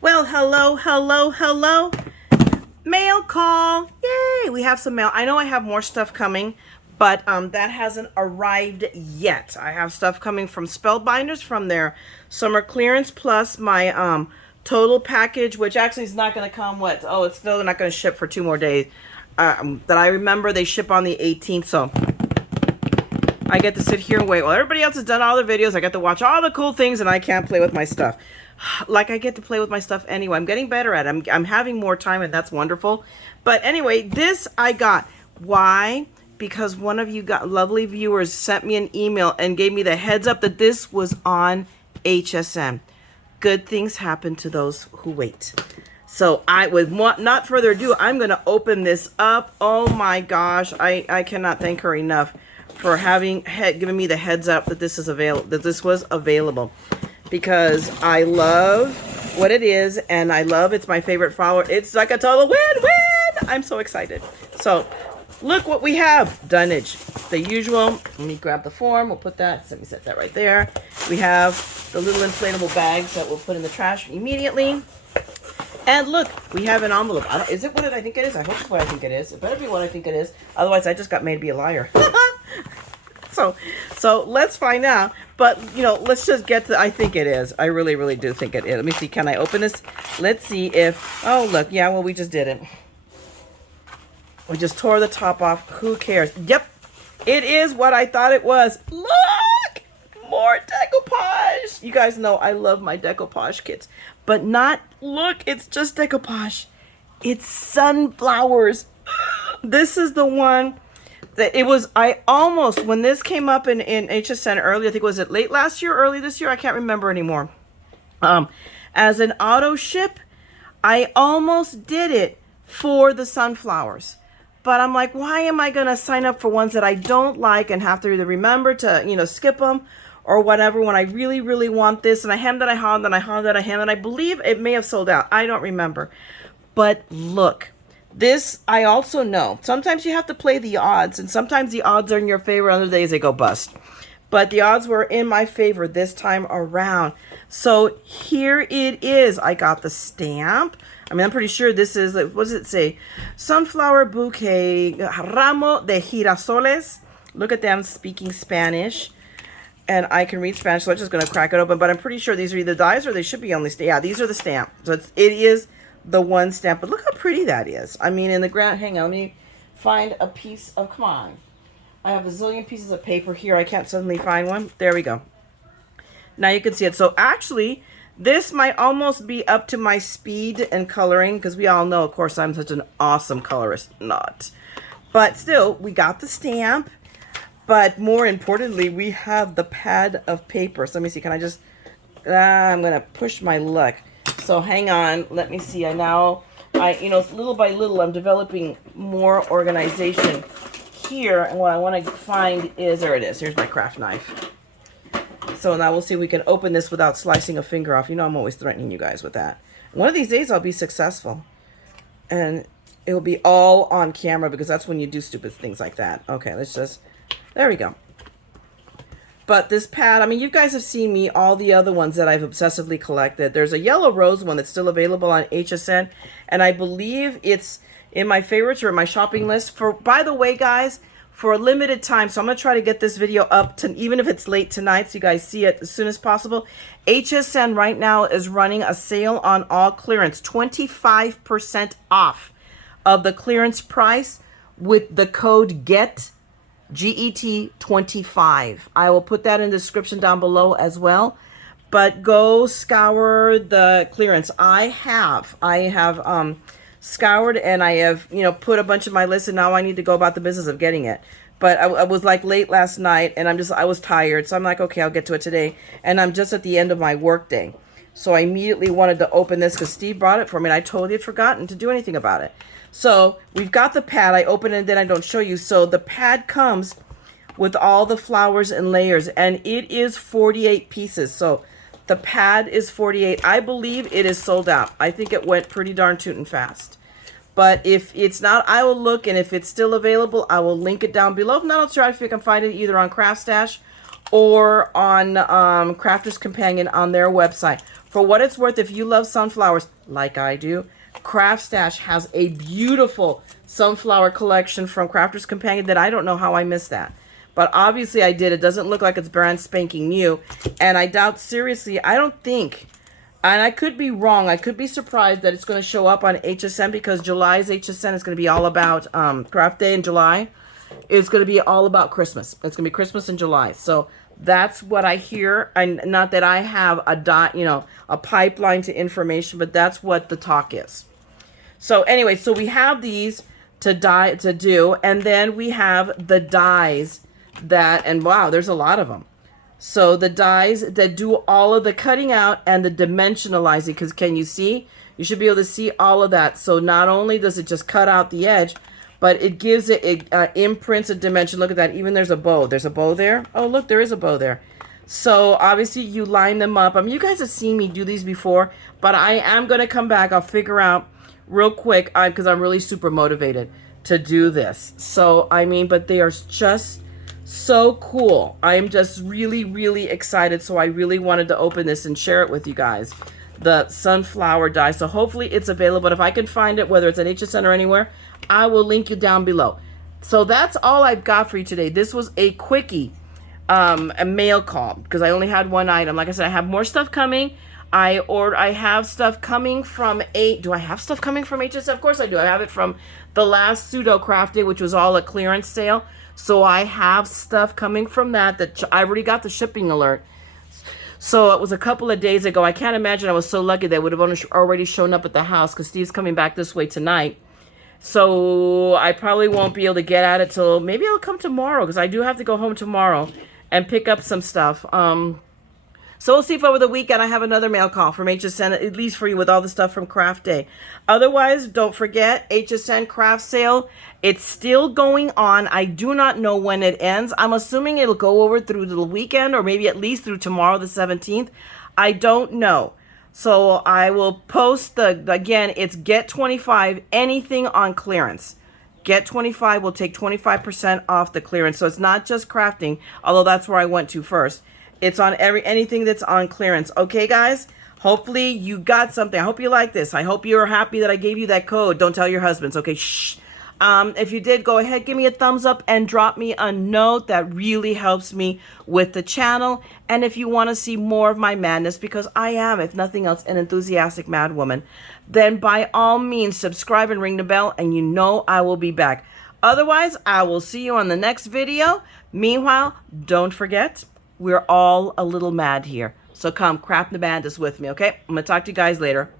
Well, hello, hello, hello. Mail call. Yay, we have some mail. I know I have more stuff coming, but that hasn't arrived yet. I have stuff coming from Spellbinders from their summer clearance, plus my total package, which actually is not going to come, it's still not going to ship for 2 more days. That I remember they ship on the 18th, so I get to sit here and wait. While everybody else has done all their videos, I get to watch all the cool things, and I can't play with my stuff. Like, I get to play with my stuff anyway. I'm getting better at it. I'm having more time, and that's wonderful. But anyway, this I got. Why? Because one of you lovely viewers sent me an email and gave me the heads up that this was on HSN. Good things happen to those who wait. So with not further ado, I'm going to open this up. Oh my gosh, I cannot thank her enough for given me the heads up that this was available, because I love what it is, and it's my favorite flower. It's like a total win-win. I'm so excited. So look what we have. Dunnage, the usual. Let me grab the form. We'll put that. Let me set that right there. We have the little inflatable bags that we'll put in the trash immediately. And look, we have an envelope. Is it what I think it is? I hope it's what I think it is. It better be what I think it is. Otherwise, I just got made to be a liar. So let's find out. But, let's just get to, I think it is. I really, really do think it is. Let me see. Can I open this? Let's see if, oh, look. Yeah, well, we just did it. We just tore the top off. Who cares? Yep. It is what I thought it was. Look! More decoupage. You guys know I love my decoupage kits. But look, it's just decoupage. It's sunflowers. This is the one that when this came up in HSN early, I think, was it late last year, early this year? I can't remember anymore. As an auto ship, I almost did it for the sunflowers. But I'm like, why am I going to sign up for ones that I don't like and have to either remember to, skip them or whatever, when I really, really want this? And I hemmed and I hawed and I hawed and I hemmed, and I believe it may have sold out. I don't remember. But look, this I also know. Sometimes you have to play the odds, and sometimes the odds are in your favor. Other days they go bust. But the odds were in my favor this time around. So here it is. I got the stamp. I'm pretty sure this is, what does it say? Sunflower bouquet, ramo de girasoles. Look at them speaking Spanish. And I can read Spanish, so I'm just going to crack it open. But I'm pretty sure these are either dies or they should be only, yeah, these are the stamp. So it is the one stamp. But look how pretty that is. In the ground, hang on, let me find a piece of, come on. I have a zillion pieces of paper here. I can't suddenly find one. There we go. Now you can see it. So actually, this might almost be up to my speed and coloring, because we all know, of course, I'm such an awesome colorist. Not. But still, we got the stamp. But more importantly, we have the pad of paper. So let me see. Can I just... I'm going to push my luck. So hang on. Let me see. Little by little, I'm developing more organization here. And what I want to find is... There it is. Here's my craft knife. So now we'll see if we can open this without slicing a finger off. I'm always threatening you guys with that. One of these days, I'll be successful. And it will be all on camera, because that's when you do stupid things like that. Okay, let's just... There we go. But this pad, you guys have seen me, all the other ones that I've obsessively collected. There's a yellow rose one that's still available on HSN. And I believe it's in my favorites or in my shopping list. By the way, guys, for a limited time, so I'm going to try to get this video up, to even if it's late tonight, so you guys see it as soon as possible. HSN right now is running a sale on all clearance. 25% off of the clearance price with the code GET25. I will put that in the description down below as well. But go scour the clearance. I have scoured, and I have put a bunch of my list, and now I need to go about the business of getting it. But I was like late last night, and I was tired, so I'm like, okay, I'll get to it today. And I'm just at the end of my work day, so I immediately wanted to open this because Steve brought it for me, and I totally had forgotten to do anything about it. So we've got the pad. I open it and then I don't show you. So the pad comes with all the flowers and layers, and it is 48 pieces. So the pad is 48. I believe it is sold out. I think it went pretty darn tootin' fast. But if it's not, I will look, and if it's still available, I will link it down below. If not, I'll try if you can find it either on Craft Stash or on Crafter's Companion on their website. For what it's worth, if you love sunflowers like I do, Craft Stash has a beautiful sunflower collection from Crafter's Companion that I don't know how I missed that. But obviously I did. It doesn't look like it's brand spanking new. And I doubt, seriously, I don't think, and I could be wrong, I could be surprised that it's going to show up on HSN, because July's HSN is going to be all about Craft Day in July. It's going to be all about Christmas. It's going to be Christmas in July. So that's what I hear. And not that I have a pipeline to information, but that's what the talk is. So anyway, so we have these to do, and then we have the dies that, and wow, there's a lot of them. So the dies that do all of the cutting out and the dimensionalizing, because can you see? You should be able to see all of that. So not only does it just cut out the edge, but it gives it imprints a dimension. Look at that. Even there's a bow. There's a bow there. Oh, look, there is a bow there. So obviously you line them up. I mean, you guys have seen me do these before, but I am going to come back. I'll figure out real quick because I'm really super motivated to do this. So, I mean, but they are just so cool. I am just really, really excited. So I really wanted to open this and share it with you guys. The sunflower die. So hopefully it's available. But if I can find it, whether it's at HSN or anywhere, I will link you down below. So that's all I've got for you today. This was a quickie, a mail call, because I only had one item. Like I said, I have more stuff coming. I have stuff coming from do I have stuff coming from HSN? Of course I do. I have it from the last pseudo craft day, which was all a clearance sale. So I have stuff coming from that I already got the shipping alert. So it was a couple of days ago. I can't imagine I was so lucky that would have already shown up at the house, because Steve's coming back this way tonight. So I probably won't be able to get at it till maybe it'll come tomorrow, because I do have to go home tomorrow and pick up some stuff. So we'll see if over the weekend I have another mail call from HSN, at least for you, with all the stuff from Craft Day. Otherwise, don't forget, HSN Craft Sale. It's still going on. I do not know when it ends. I'm assuming it'll go over through the weekend, or maybe at least through tomorrow, the 17th. I don't know. So I will post again, it's Get 25, anything on clearance. Get 25 will take 25% off the clearance. So it's not just crafting, although that's where I went to first. It's on anything that's on clearance. Okay, guys? Hopefully you got something. I hope you like this. I hope you're happy that I gave you that code. Don't tell your husbands, okay? Shh. If you did, go ahead, give me a thumbs up and drop me a note. That really helps me with the channel. And if you want to see more of my madness, because I am, if nothing else, an enthusiastic mad woman, then by all means, subscribe and ring the bell, and you know I will be back. Otherwise, I will see you on the next video. Meanwhile, don't forget, we're all a little mad here. So come, craft the madness with me, okay? I'm going to talk to you guys later.